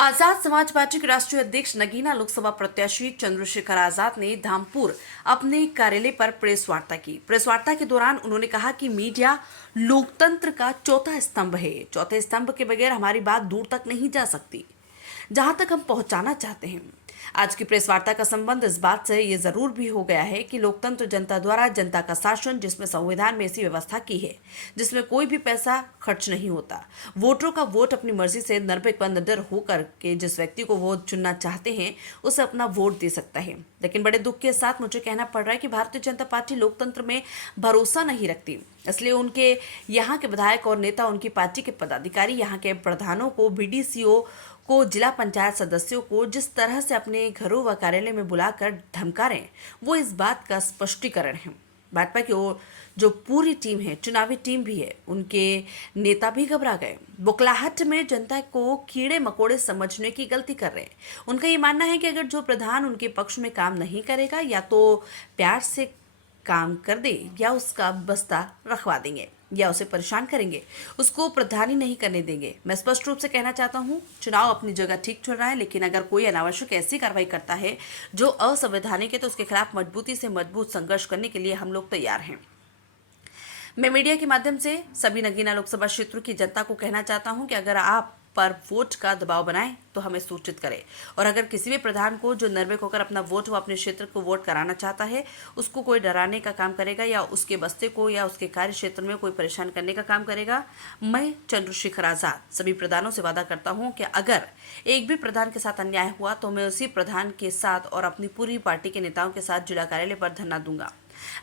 Azad Samaj party के राष्ट्रीय अध्यक्ष नगीना लोकसभा प्रत्याशी चंद्रशेखर आजाद ने धामपुर अपने कार्यालय पर प्रेस वार्ता की। प्रेस वार्ता के दौरान उन्होंने कहा कि मीडिया लोकतंत्र का चौथा स्तंभ है। चौथे स्तंभ के बगैर हमारी बात दूर तक नहीं जा सकती, जहां तक हम पहुंचाना चाहते हैं। आज की प्रेस वार्ता का संबंध इस बात से ये जरूर भी हो गया है कि लोकतंत्र जनता द्वारा जनता का शासन, जिसमें संविधान में ऐसी व्यवस्था की है जिसमें कोई भी पैसा खर्च नहीं होता। वोटरों का वोट अपनी मर्जी से निर्भीक व निडर होकर के जिस व्यक्ति को वोट चुनना चाहते हैं उसे अपना वोट दे सकता है। लेकिन बड़े दुख के साथ मुझे कहना पड़ रहा है कि भारतीय जनता पार्टी लोकतंत्र में भरोसा नहीं रखती, इसलिए उनके यहाँ के विधायक और नेता, उनकी पार्टी के पदाधिकारी, यहाँ के प्रधानों को, बीडीसीओ को, जिला पंचायत सदस्यों को जिस तरह से अपने घरों व कार्यालय में बुलाकर धमका रहे हैं, वो इस बात का स्पष्टीकरण है। भाजपा की जो पूरी टीम है, चुनावी टीम भी है, उनके नेता भी घबरा गए। बुकलाहट में जनता को कीड़े मकोड़े समझने की गलती कर रहे हैं। उनका ये मानना है कि अगर जो प्रधान उनके पक्ष में काम नहीं करेगा, या तो प्यार से काम कर दे या उसका बस्ता रखवा देंगे या उसे परेशान करेंगे, उसको प्रधानी नहीं करने देंगे। मैं स्पष्ट रूप से कहना चाहता हूं, चुनाव अपनी जगह ठीक चल रहा है, लेकिन अगर कोई अनावश्यक ऐसी कार्रवाई करता है जो असंवैधानिक है तो उसके खिलाफ मजबूती से मजबूत संघर्ष करने के लिए हम लोग तैयार हैं। मैं मीडिया के माध्यम से सभी नगीना लोकसभा क्षेत्र की जनता को कहना चाहता हूं कि अगर आप पर वोट का दबाव बनाएं तो हमें सूचित करें, और अगर किसी भी प्रधान को जो निर्भीक होकर अपना वोट वो अपने क्षेत्र को वोट कराना चाहता है, उसको कोई डराने का काम करेगा या उसके बस्ते को या उसके कार्य क्षेत्र में कोई परेशान करने का काम करेगा, मैं चंद्रशेखर आजाद सभी प्रधानों से वादा करता हूं कि अगर एक भी प्रधान के साथ अन्याय हुआ तो मैं उसी प्रधान के साथ और अपनी पूरी पार्टी के नेताओं के साथ जिला कार्यालय पर धरना दूंगा।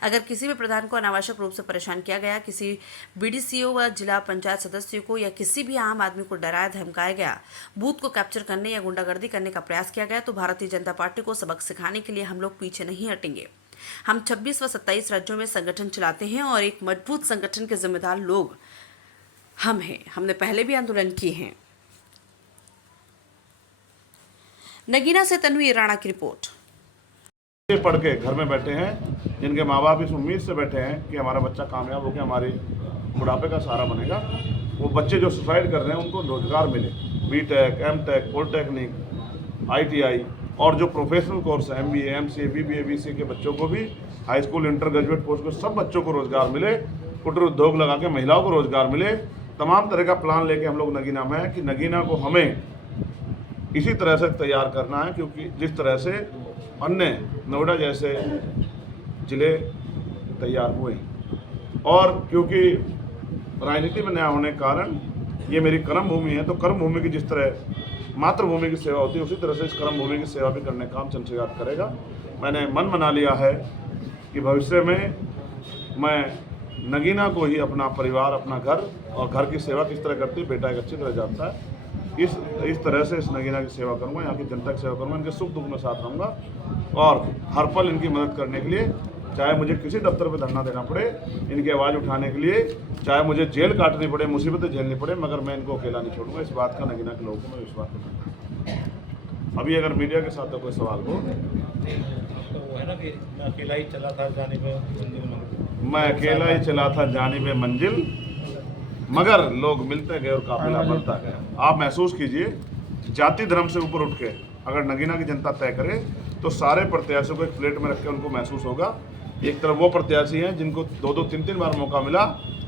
अगर किसी भी प्रधान को अनावश्यक रूप से परेशान किया गया, किसी बीडीसीओ व जिला पंचायत सदस्य को या किसी भी आम आदमी को डराया धमकाया गया, बूथ को कैप्चर करने या गुंडागर्दी करने का प्रयास किया गया, तो भारतीय जनता पार्टी को सबक सिखाने के लिए हम लोग पीछे नहीं हटेंगे। हम 26 व 27 राज्यों में संगठन चलाते हैं और एक मजबूत संगठन के जिम्मेदार लोग हम हैं। हमने पहले भी आंदोलन किए हैं। नगीना से तन्वी राणा की रिपोर्ट। पढ़ के घर में बैठे हैं, जिनके माँ बाप इस उम्मीद से बैठे हैं कि हमारा बच्चा कामयाब होकर हमारी बुढ़ापे का सहारा बनेगा, वो बच्चे जो सुसाइड कर रहे हैं उनको रोजगार मिले। बीटेक, एमटेक, पॉलिटेक्निक, ITI और जो प्रोफेशनल कोर्स है MBA, MCA, BBA, BCA के बच्चों को भी, high school, inter graduate course को, सब बच्चों को रोजगार मिले। कुटीर उद्योग लगा के महिलाओं को रोजगार मिले। तमाम तरह का प्लान लेके हम लोग नगीना में है कि नगीना को हमें इसी तरह से तैयार करना है, क्योंकि जिस तरह से अन्य नोएडा जैसे जिले तैयार हुए, और क्योंकि राजनीति में नया होने के कारण ये मेरी कर्म भूमि है, तो कर्म भूमि की जिस तरह मातृभूमि की सेवा होती है, उसी तरह से इस कर्म भूमि की सेवा भी करने का काम चंद्रशेखर करेगा। मैंने मन बना लिया है कि भविष्य में मैं नगीना को ही अपना परिवार, अपना घर और घर की सेवा किस तरह करती है, बेटा एक अच्छी तरह जानता है, इस तरह से इस नगीना की सेवा करूँगा, यहाँ की जनता की सेवा करूँगा, इनके सुख दुख में साथ रहूँगा और हर पल इनकी मदद करने के लिए, चाहे मुझे किसी दफ्तर पर धरना देना पड़े इनकी आवाज़ उठाने के लिए, चाहे मुझे जेल काटनी पड़े, मुसीबतें झेलनी पड़े, मगर मैं इनको अकेला नहीं छोड़ूंगा। इस बात का नगीना के लोगों को मैं विश्वास करता। अभी अगर मीडिया के साथ कोई सवाल हो, तो है ना कि मैं अकेला ही चला था जानिब मंजिल, मैं अकेला ही चला था जानिब मंजिल, मगर लोग मिलते गए और काफिला बढ़ता गया। आप महसूस कीजिए, जाति धर्म से ऊपर उठ के अगर नगीना की जनता तय करे तो सारे प्रत्याशियों को एक प्लेट में रख के उनको महसूस होगा। एक तरफ वो प्रत्याशी हैं जिनको 2-2, 3-3 बार मौका मिला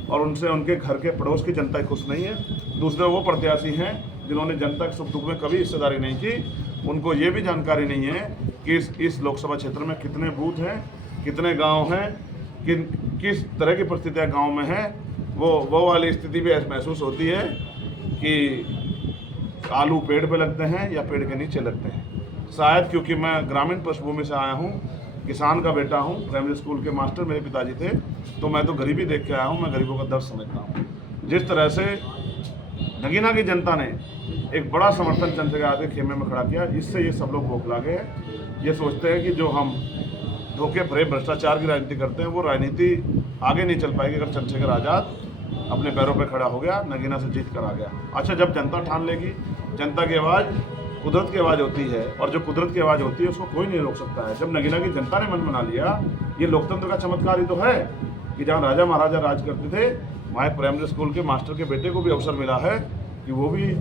और उनसे उनके घर के पड़ोस की जनता खुश नहीं है। दूसरे वो प्रत्याशी हैं जिन्होंने जनता के सुख दुख में कभी हिस्सेदारी नहीं की। उनको ये भी जानकारी नहीं है कि इस लोकसभा क्षेत्र में कितने बूथ हैं, कितने गाँव हैं, किस तरह की परिस्थितियाँ गाँव में हैं। वो वाली स्थिति भी महसूस होती है कि आलू पेड़ पे लगते हैं या पेड़ के नीचे लगते हैं। शायद क्योंकि मैं ग्रामीण पृष्ठभूमि से आया हूँ, किसान का बेटा हूँ, प्राइमरी स्कूल के मास्टर मेरे पिताजी थे, तो मैं तो गरीबी देख के आया हूँ, मैं गरीबों का दर्द समझता हूँ। जिस तरह से नगीना की जनता ने एक बड़ा समर्थन चंद्रशेखर के खेमे में खड़ा किया, इससे ये सब लोग बौखला गए हैं। ये सोचते हैं कि जो हम धोखे भरे भ्रष्टाचार की राजनीति करते हैं वो राजनीति आगे नहीं चल पाएगी अगर चंद्रशेखर आज़ाद अपने पैरों पर खड़ा हो गया, नगीना से जीत कर आ गया। अच्छा, जब जनता ठान लेगी, जनता की आवाज़ कुदरत की आवाज़ होती है, और जो कुदरत की आवाज़ होती है उसको कोई नहीं रोक सकता है। जब नगीना की जनता ने मन बना लिया, ये लोकतंत्र का चमत्कार ही तो है कि जहाँ राजा महाराजा राज करते थे, वहाँ प्राइमरी स्कूल के मास्टर के बेटे को भी अवसर मिला है कि वो भी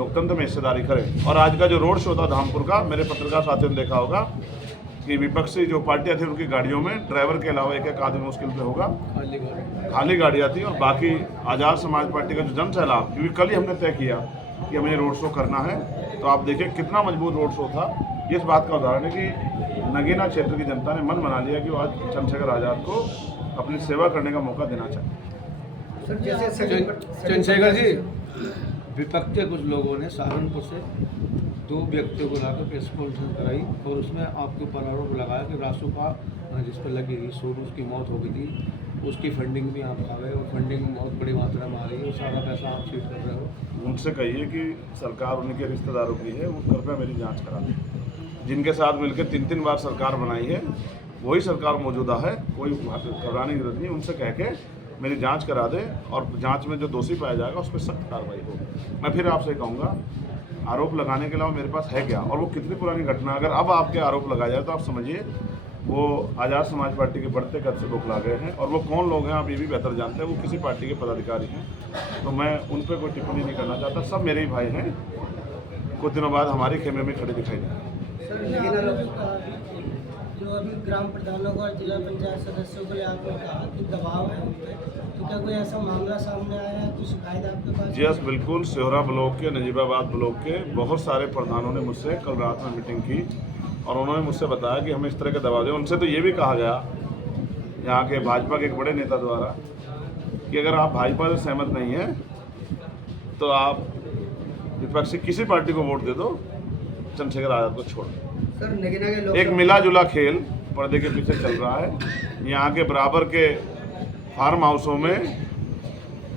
लोकतंत्र में हिस्सेदारी करें। और आज का जो रोड शो था धामपुर का, मेरे पत्रकार साथियों ने देखा होगा कि विपक्षी जो पार्टियां थी उनकी गाड़ियों में ड्राइवर के अलावा एक एक आदमी मुश्किल पे होगा, खाली गाड़ियां थी। और बाकी आज़ाद समाज पार्टी का जो जन सैलाब, क्योंकि कल ही हमने तय किया कि हमें रोड शो करना है, तो आप देखिए कितना मजबूत रोड शो था। ये इस बात का उदाहरण है कि नगीना क्षेत्र की जनता ने मन बना लिया कि वो आज चंद्रशेखर आज़ाद को अपनी सेवा करने का मौका देना चाहते हैं। चंद्रशेखर जी, विपक्ष के कुछ लोगों ने सहारनपुर से 2 व्यक्तियों को लाकर प्रेस कॉन्फ्रेंस कराई और उसमें आपके ऊपर आरोप लगाया कि रासुका जिस पर लगी हुई सोनू, उसकी मौत हो गई थी, उसकी फंडिंग भी आप खा गए और फंडिंग बहुत बड़ी मात्रा में आ रही है, वो सारा पैसा आप चीट कर रहे हो। उनसे कहिए कि सरकार उनके रिश्तेदारों की है, वो कृपया मेरी जांच करा दें। जिनके साथ मिलकर 3-3 बार सरकार बनाई है वही सरकार मौजूदा है, कोई घबराने की जरूरत नहीं। उनसे कह के मेरी जांच करा दे और जांच में जो दोषी पाया जाएगा उस पर सख्त कार्रवाई हो। मैं फिर आपसे कहूँगा, आरोप लगाने के अलावा मेरे पास है क्या, और वो कितनी पुरानी घटना। अगर अब आपके आरोप लगाया जाए तो आप समझिए वो आज़ाद समाज पार्टी के बढ़ते कद से बौखला गए हैं, और वो कौन लोग हैं आप ये भी बेहतर जानते हैं, वो किसी पार्टी के पदाधिकारी हैं। तो मैं उन पर कोई टिप्पणी नहीं करना चाहता। सब मेरे ही भाई हैं, कुछ दिनों बाद हमारे खेमे में खड़े दिखाई देंगे। जो अभी ग्राम प्रधानों को और जिला पंचायत सदस्यों को आपने कहा कि दबाव है उन पे, तो क्या कोई ऐसा मामला सामने आया है, कोई शिकायत आपके पास? जी बिल्कुल, सिहोरा ब्लॉक के, नजीबाबाद ब्लॉक के बहुत सारे प्रधानों ने मुझसे कल रात में मीटिंग की और उन्होंने मुझसे बताया कि हमें इस तरह का दबाव दें। उनसे तो ये भी कहा गया यहाँ के भाजपा के एक बड़े नेता द्वारा कि अगर आप भाजपा से सहमत नहीं हैं तो आप विपक्षी किसी पार्टी को वोट दे दो, चंद्रशेखर आज़ाद को छोड़ दो। सर, नगीना के एक मिला जुला खेल पर्दे के पीछे चल रहा है। यहाँ के बराबर के फार्म हाउसों में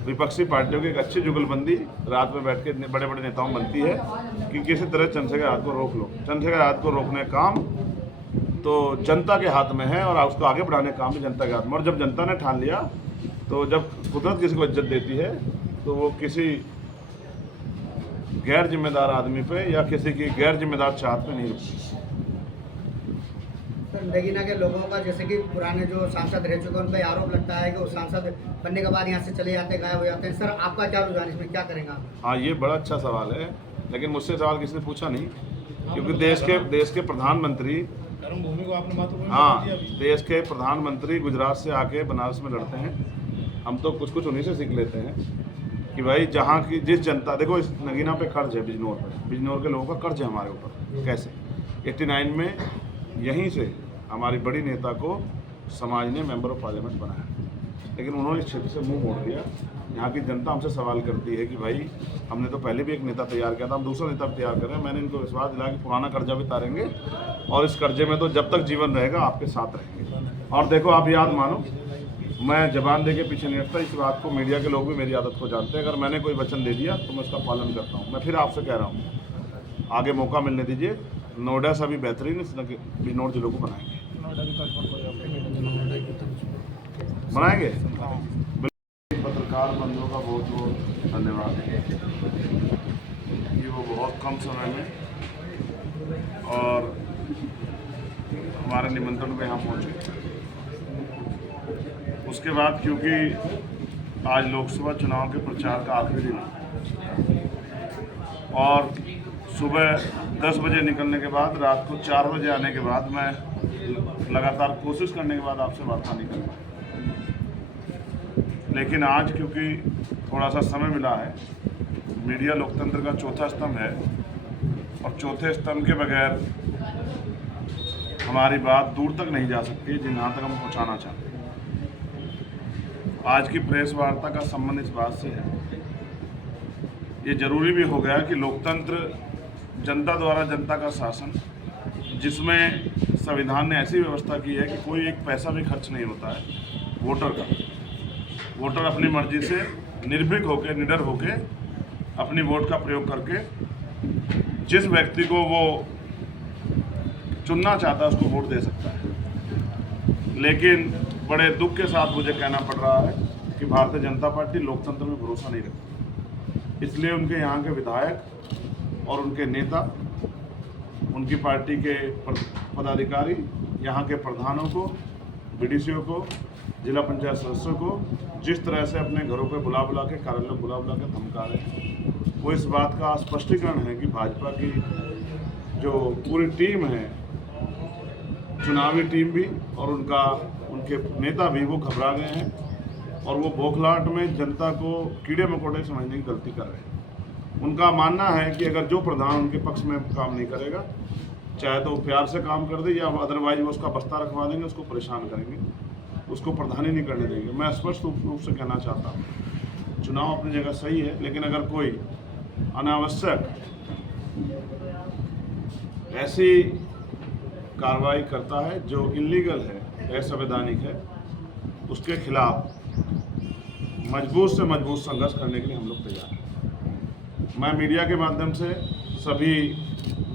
विपक्षी पार्टियों की एक अच्छी जुगलबंदी रात में बैठ के बड़े बड़े नेताओं में बनती है कि किसी तरह चंद्रशेखर आज़ाद को रोक लो। चंद्रशेखर आज़ाद को रोकने का काम तो जनता के हाथ में है और उसको आगे बढ़ाने का काम भी जनता के हाथ में। और जब जनता ने ठान लिया, तो जब कुदरत किसी को इज्जत देती है तो वो किसी गैर जिम्मेदार आदमी पे या किसी की गैर जिम्मेदार चाहत पे नहीं रुकती। सर, नगीना के लोगों का जैसे कि पुराने जो सांसद रह चुके हैं उन पर आरोप लगता है कि वो सांसद बनने के बाद यहाँ से चले जाते, गायब हो जाते हैं। सर, आपका क्या रुझान, इसमें क्या करेंगे आप? हाँ, ये बड़ा अच्छा सवाल है, लेकिन मुझसे सवाल किसी ने पूछा नहीं, क्योंकि देश के प्रधानमंत्री, कर्म भूमि को आपने महत्वपूर्ण हाँ, देश के प्रधानमंत्री गुजरात से आके बनारस में लड़ते हैं। हम तो कुछ उन्हीं से सीख लेते हैं कि भाई जहाँ की जिस जनता, देखो इस नगीना पे कर्ज है, बिजनौर पे, बिजनौर के लोगों का कर्ज है हमारे ऊपर। कैसे 89 में यहीं से हमारी बड़ी नेता को समाज ने मेंबर ऑफ पार्लियामेंट बनाया, लेकिन उन्होंने इस क्षेत्र से मुंह मोड़ दिया। यहाँ की जनता हमसे सवाल करती है कि भाई हमने तो पहले भी एक नेता तैयार किया था, हम दूसरा नेता भी तैयार कर रहे हैं। मैंने इनको विश्वास दिलाया कि पुराना कर्जा भी उतारेंगे और इस कर्जे में तो जब तक जीवन रहेगा आपके साथ रहेंगे। और देखो, आप याद मानो, मैं जबान दे के पीछे नहीं हटता। इस बात को मीडिया के लोग भी मेरी आदत को जानते हैं। अगर मैंने कोई वचन दे दिया तो मैं उसका पालन करता हूँ। मैं फिर आपसे कह रहा हूँ, आगे मौका मिलने दीजिए। नोएडा से भी बेहतरीन बिजनौर जिलों को बनाएंगे। पत्रकार बंधुओं का बहुत बहुत धन्यवाद। ये वो बहुत कम समय में और हमारे निमंत्रण पे यहाँ पहुँचे। उसके बाद क्योंकि आज लोकसभा चुनाव के प्रचार का आखिरी दिन है और सुबह 10 बजे निकलने के बाद रात को 4 बजे आने के बाद मैं लगातार कोशिश करने के बाद आपसे वार्ता नहीं कर पाया, लेकिन आज क्योंकि थोड़ा सा समय मिला है, मीडिया लोकतंत्र का चौथा स्तंभ है और चौथे स्तंभ के बगैर हमारी बात दूर तक नहीं जा सकती जहाँ तक हम पहुँचाना चाहते हैं। आज की प्रेस वार्ता का संबंध इस बात से है, ये जरूरी भी हो गया कि लोकतंत्र, जनता द्वारा जनता का शासन, जिसमें संविधान ने ऐसी व्यवस्था की है कि कोई एक पैसा भी खर्च नहीं होता है वोटर का। वोटर अपनी मर्जी से निर्भीक होकर, निडर होकर अपनी वोट का प्रयोग करके जिस व्यक्ति को वो चुनना चाहता है उसको वोट दे सकता है। लेकिन बड़े दुख के साथ मुझे कहना पड़ रहा है कि भारतीय जनता पार्टी लोकतंत्र में भरोसा नहीं रखती। इसलिए उनके यहाँ के विधायक और उनके नेता, उनकी पार्टी के पदाधिकारी, यहाँ के प्रधानों को, बीडीसीओ को, जिला पंचायत सदस्यों को जिस तरह से अपने घरों पे बुला के, कार्यालय बुला के धमका रहे हैं, वो इस बात का स्पष्टीकरण है कि भाजपा की जो पूरी टीम है, चुनावी टीम भी और उनके नेता भी, वो घबरा गए हैं और वो बौखलाहट में जनता को कीड़े मकोड़े समझने की गलती कर रहे हैं। उनका मानना है कि अगर जो प्रधान उनके पक्ष में काम नहीं करेगा, चाहे तो वो प्यार से काम कर दे या अदरवाइज वो उसका बस्ता रखवा देंगे, उसको परेशान करेंगे, उसको प्रधान ही नहीं करने देंगे। मैं स्पष्ट रूप से कहना चाहता हूँ, चुनाव अपनी जगह सही है, लेकिन अगर कोई अनावश्यक ऐसी कार्रवाई करता है जो इलीगल है, असंवैधानिक है, उसके खिलाफ मजबूत से मजबूत संघर्ष करने के लिए हम लोग तैयार हैं। मैं मीडिया के माध्यम से सभी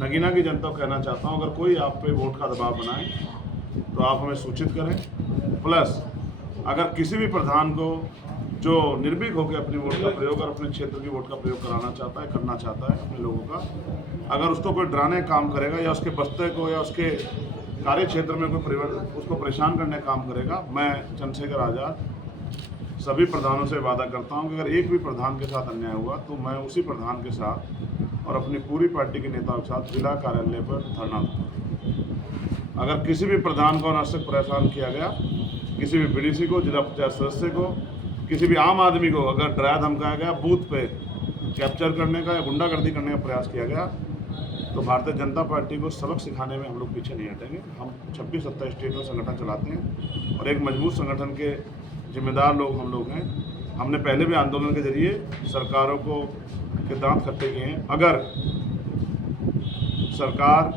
नगीना की जनता को कहना चाहता हूं, अगर कोई आप पे वोट का दबाव बनाए तो आप हमें सूचित करें। प्लस अगर किसी भी प्रधान को जो निर्भीक होकर अपनी वोट का प्रयोग और अपने क्षेत्र की वोट का प्रयोग करना चाहता है अपने लोगों का, अगर उसको कोई डराने काम करेगा या उसके बस्ते को या उसके कार्य क्षेत्र में कोई उसको परेशान करने का काम करेगा, मैं चंद्रशेखर आज़ाद सभी प्रधानों से वादा करता हूं कि अगर एक भी प्रधान के साथ अन्याय हुआ तो मैं उसी प्रधान के साथ और अपनी पूरी पार्टी के नेताओं के साथ जिला कार्यालय पर धरना दूंगा। अगर किसी भी प्रधान को अनावश्यक परेशान किया गया, किसी भी बीडीसी को, जिला पंचायत सदस्य को, किसी भी आम आदमी को अगर डराया धमकाया गया, बूथ पे कैप्चर करने का या गुंडागर्दी करने का प्रयास किया गया, तो भारतीय जनता पार्टी को सबक सिखाने में हम लोग पीछे नहीं हटेंगे। हम 26-27 स्टेट में संगठन चलाते हैं और एक मजबूत संगठन के जिम्मेदार लोग हम लोग हैं। हमने पहले भी आंदोलन के जरिए सरकारों को के दांत खट्टे किए हैं। अगर सरकार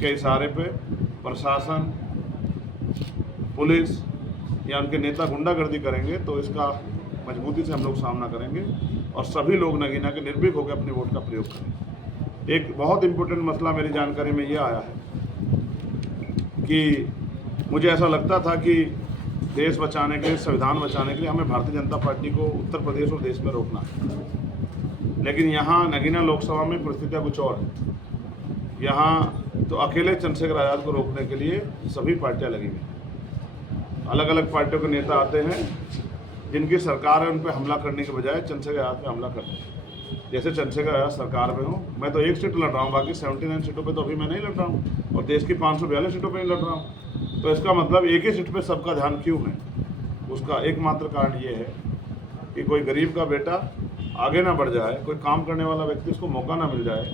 के इशारे पे प्रशासन, पुलिस या उनके नेता गुंडागर्दी करेंगे तो इसका मजबूती से हम लोग सामना करेंगे और सभी लोग नगीना के निर्भीक होकर अपनी वोट का प्रयोग करें। एक बहुत इम्पोर्टेंट मसला मेरी जानकारी में ये आया है कि मुझे ऐसा लगता था कि देश बचाने के लिए, संविधान बचाने के लिए हमें भारतीय जनता पार्टी को उत्तर प्रदेश और देश में रोकना है, लेकिन यहाँ नगीना लोकसभा में परिस्थितियाँ कुछ और हैं। यहाँ तो अकेले चंद्रशेखर आज़ाद को रोकने के लिए सभी पार्टियाँ लगी हुई हैं। अलग अलग पार्टियों के नेता आते हैं, जिनकी सरकार है उन पर हमला करने के बजाय चंद्रशेखर आज़ाद पे हमला करते हैं। जैसे चंद्रशेखर आज़ाद सरकार में हूँ, मैं तो एक सीट लड़ रहा हूँ, बाकी 79 सीटों पे तो अभी मैं नहीं लड़ रहा हूँ और देश की 542 सीटों पे नहीं लड़ रहा हूँ। तो इसका मतलब एक ही सीट पे सबका ध्यान क्यों है? उसका एकमात्र कारण ये है कि कोई गरीब का बेटा आगे ना बढ़ जाए, कोई काम करने वाला व्यक्ति उसको मौका ना मिल जाए,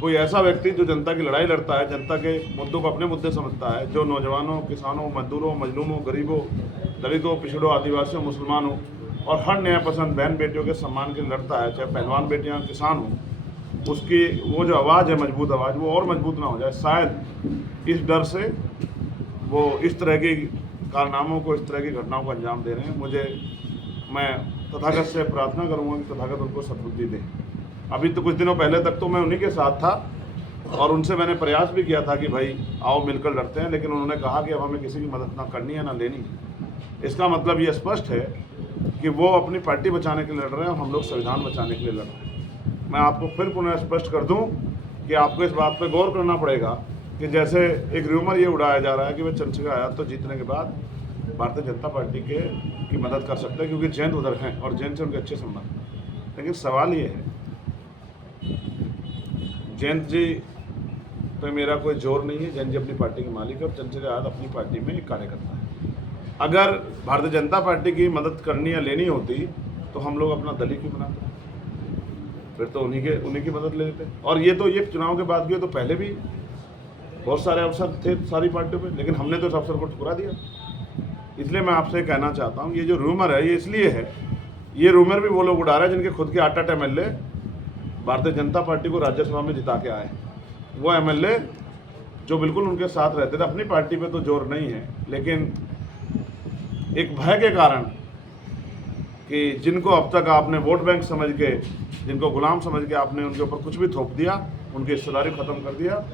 कोई ऐसा व्यक्ति जो जनता की लड़ाई लड़ता है, जनता के मुद्दों को अपने मुद्दे समझता है, जो नौजवानों, किसानों, मजदूरों, मजलूमों, गरीबों, दलितों, पिछड़ों, आदिवासियों, मुसलमानों और हर न्याय पसंद बहन बेटियों के सम्मान के लिए लड़ता है, चाहे पहलवान बेटियां, किसान हो, उसकी वो जो आवाज़ है, मजबूत आवाज़, वो और मजबूत ना हो जाए। शायद इस डर से वो इस तरह की कारनामों को, इस तरह की घटनाओं को अंजाम दे रहे हैं। मैं तथागत से प्रार्थना करूंगा कि तथागत उनको सद्बुद्धि दें। अभी तो कुछ दिनों पहले तक तो मैं उन्हीं के साथ था और उनसे मैंने प्रयास भी किया था कि भाई आओ मिलकर लड़ते हैं, लेकिन उन्होंने कहा कि अब हमें किसी की मदद ना करनी है ना लेनी है। इसका मतलब ये स्पष्ट है कि वो अपनी पार्टी बचाने के लिए लड़ रहे हैं और हम लोग संविधान बचाने के लिए लड़ रहे हैं। मैं आपको फिर पुनः स्पष्ट कर दूं कि आपको इस बात पर गौर करना पड़ेगा कि जैसे एक र्यूमर ये उड़ाया जा रहा है कि वह चंद्रशेखर आज़ाद तो जीतने के बाद भारतीय जनता पार्टी की मदद कर सकते हैं क्योंकि जैन उधर हैं और जैन से उनके अच्छे संबंध हैं। लेकिन सवाल ये है, जैन जी पे मेरा कोई जोर नहीं है। जैन जी अपनी पार्टी के मालिक है और चंद्रशेखर आज़ाद अपनी पार्टी में एक कार्यकर्ता है। अगर भारतीय जनता पार्टी की मदद करनी या लेनी होती तो हम लोग अपना दल ही क्यों बनाते? फिर तो उन्हीं की मदद ले लेते। और ये चुनाव के बाद भी, तो पहले भी बहुत सारे अवसर थे सारी पार्टियों पे, लेकिन हमने तो इस अवसर को ठुकरा दिया। इसलिए मैं आपसे कहना चाहता हूँ, ये जो रूमर है ये इसलिए है, ये रूमर भी वो लोग उड़ा रहे हैं जिनके खुद के 8 MLA भारतीय जनता पार्टी को राज्यसभा में जिता के आए। वो MLA जो बिल्कुल उनके साथ रहते थे, अपनी पार्टी पे तो जोर नहीं है, लेकिन एक भय के कारण कि जिनको अब तक आपने वोट बैंक समझ के, जिनको गुलाम समझ के आपने उनके ऊपर कुछ भी थोप दिया, उनकी हिस्सेदारी ख़त्म कर दिया।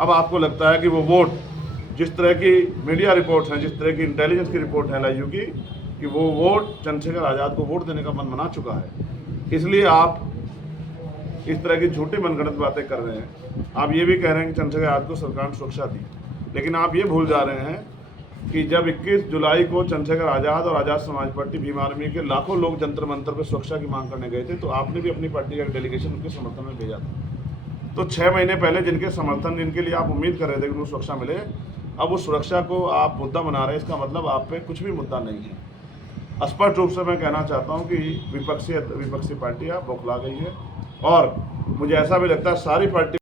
अब आपको लगता है कि वो वोट, जिस तरह की मीडिया रिपोर्ट्स हैं, जिस तरह की इंटेलिजेंस की रिपोर्ट है LIU की, कि वो वोट चंद्रशेखर आज़ाद को वोट देने का मन बना चुका है। इसलिए आप इस तरह की झूठी मनगढ़ंत बातें कर रहे हैं। आप ये भी कह रहे हैं कि चंद्रशेखर आज़ाद को सरकार ने सुरक्षा दी, लेकिन आप ये भूल जा रहे हैं कि जब 21 जुलाई को चंद्रशेखर आज़ाद और आज़ाद समाज पार्टी भीम आर्मी के लाखों लोग जंतर मंतर पर सुरक्षा की मांग करने गए थे, तो आपने भी अपनी पार्टी का एक डेलीगेशन उनके समर्थन में भेजा था। तो 6 महीने पहले जिनके समर्थन जिनके लिए आप उम्मीद कर रहे थे कि उनको सुरक्षा मिले, अब उस सुरक्षा को आप मुद्दा बना रहे हैं। इसका मतलब आप पे कुछ भी मुद्दा नहीं है। स्पष्ट रूप से मैं कहना चाहता हूँ कि विपक्षी पार्टी आप बौखला गई है, और मुझे ऐसा भी लगता है सारी पार्टी